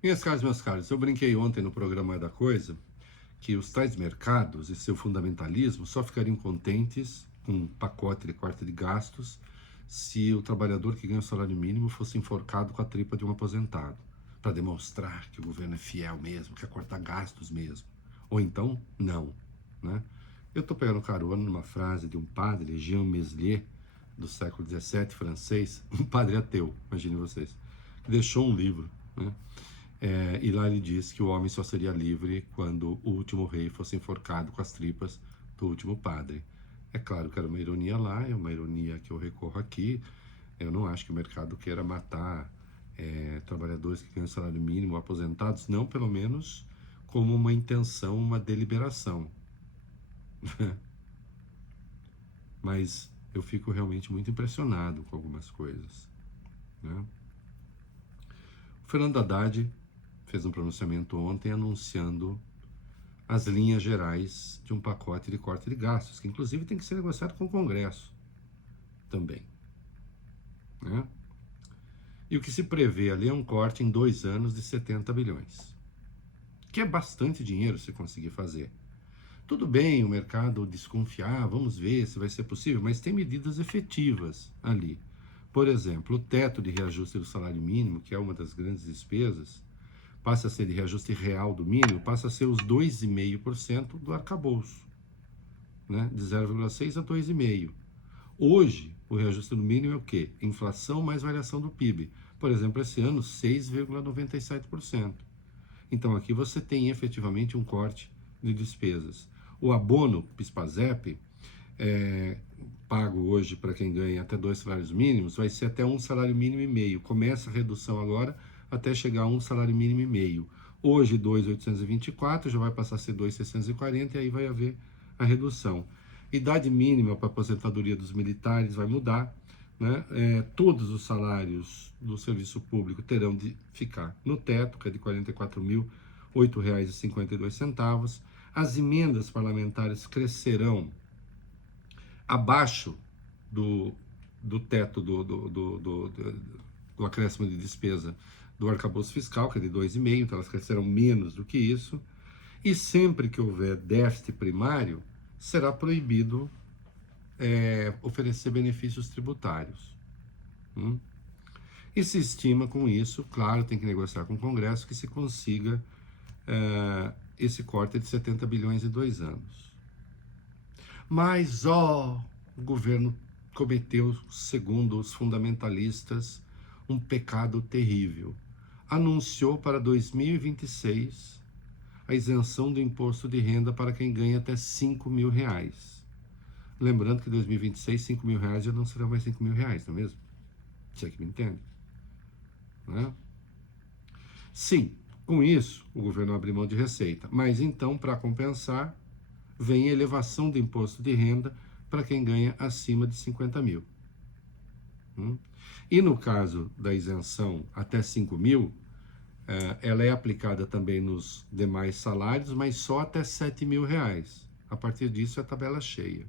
Minhas caras, meus caros, eu brinquei ontem no programa da Coisa que os tais mercados e seu fundamentalismo só ficariam contentes com um pacote de corte de gastos se o trabalhador que ganha o salário mínimo fosse enforcado com a tripa de um aposentado, para demonstrar que o governo é fiel mesmo, quer cortar gastos mesmo. Ou então, não. Né? Eu estou pegando carona numa frase de um padre, Jean Meslier, do século XVII, francês, um padre ateu, imaginem vocês, que deixou um livro, né? E lá ele diz que o homem só seria livre quando o último rei fosse enforcado com as tripas do último padre. É claro que era uma ironia lá, é uma ironia que eu recorro aqui. Eu não acho que o mercado queira matar trabalhadores que ganham salário mínimo, aposentados, não pelo menos como uma intenção, uma deliberação. Mas eu fico realmente muito impressionado com algumas coisas. Né? O Fernando Haddad fez um pronunciamento ontem anunciando as linhas gerais de um pacote de corte de gastos, que inclusive tem que ser negociado com o Congresso também. Né? E o que se prevê ali é um corte em 2 anos de 70 bilhões, que é bastante dinheiro se conseguir fazer. Tudo bem o mercado desconfiar, vamos ver se vai ser possível, mas tem medidas efetivas ali. Por exemplo, o teto de reajuste do salário mínimo, que é uma das grandes despesas, passa a ser de reajuste real do mínimo, passa a ser os 2,5% do arcabouço, né? De 0,6 a 2,5. Hoje, o reajuste do mínimo é o quê? Inflação mais variação do PIB. Por exemplo, esse ano, 6,97%. Então, aqui você tem efetivamente um corte de despesas. O abono PIS/PASEP, pago hoje para quem ganha até 2 salários mínimos, vai ser até 1,5 salário. Começa a redução agora até chegar a 1,5 salário. Hoje, 2.824, já vai passar a ser 2.640 e aí vai haver a redução. Idade mínima para aposentadoria dos militares vai mudar. Né? Todos os salários do serviço público terão de ficar no teto, que é de R$ 44.008,52. As emendas parlamentares crescerão abaixo do teto do acréscimo de despesa do arcabouço fiscal, que é de 2,5, então elas crescerão menos do que isso. E sempre que houver déficit primário, será proibido oferecer benefícios tributários. E se estima com isso, claro, tem que negociar com o Congresso, que se consiga esse corte de 70 bilhões em 2 anos. Mas, o governo cometeu, segundo os fundamentalistas, um pecado terrível. Anunciou para 2026 a isenção do imposto de renda para quem ganha até R$ 5.000. Lembrando que em 2026, R$ 5.000 já não serão mais R$ 5.000, não é mesmo? Você é que me entende? Né? Sim, com isso, o governo abre mão de receita. Mas então, para compensar, vem a elevação do imposto de renda para quem ganha acima de 50 mil. E no caso da isenção até 5.000, ela é aplicada também nos demais salários, mas só até R$ 7.000. A partir disso é tabela cheia.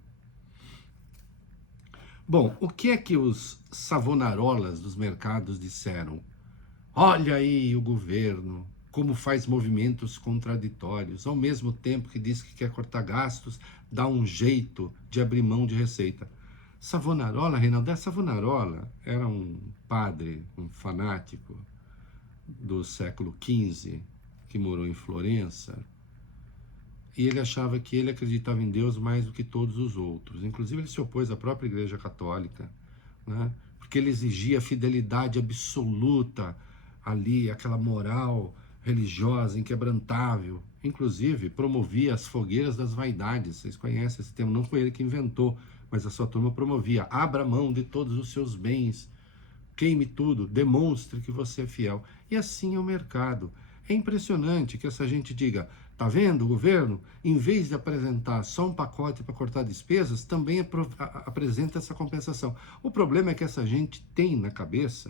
Bom, o que é que os savonarolas dos mercados disseram? Olha aí o governo, como faz movimentos contraditórios, ao mesmo tempo que diz que quer cortar gastos, dá um jeito de abrir mão de receita. Savonarola, Reinaldo, Savonarola era um padre, um fanático do século XV, que morou em Florença, e ele achava que ele acreditava em Deus mais do que todos os outros. Inclusive ele se opôs à própria Igreja Católica, né? Porque ele exigia fidelidade absoluta ali, aquela moral religiosa inquebrantável. Inclusive promovia as fogueiras das vaidades. Vocês conhecem esse termo? Não foi ele que inventou, mas a sua turma promovia. Abra mão de todos os seus bens, queime tudo, demonstre que você é fiel. E assim é o mercado. É impressionante que essa gente diga, tá vendo, o governo, em vez de apresentar só um pacote para cortar despesas, também apresenta essa compensação. O problema é que essa gente tem na cabeça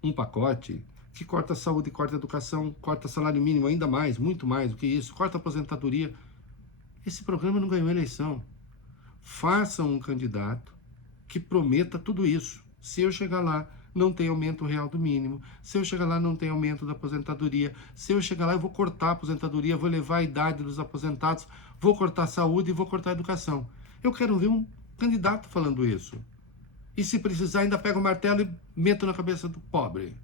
um pacote que corta saúde, corta educação, corta salário mínimo ainda mais, muito mais do que isso, corta aposentadoria. Esse programa não ganhou eleição. Façam um candidato que prometa tudo isso. Se eu chegar lá não tem aumento real do mínimo. Se eu chegar lá, não tem aumento da aposentadoria. Se eu chegar lá, eu vou cortar a aposentadoria, vou elevar a idade dos aposentados, vou cortar a saúde e vou cortar a educação. Eu quero ver um candidato falando isso. E se precisar, ainda pego o martelo e meto na cabeça do pobre.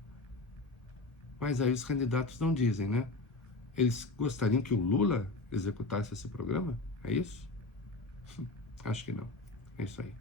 Mas aí os candidatos não dizem, né? Eles gostariam que o Lula executasse esse programa? É isso? Acho que não. É isso aí.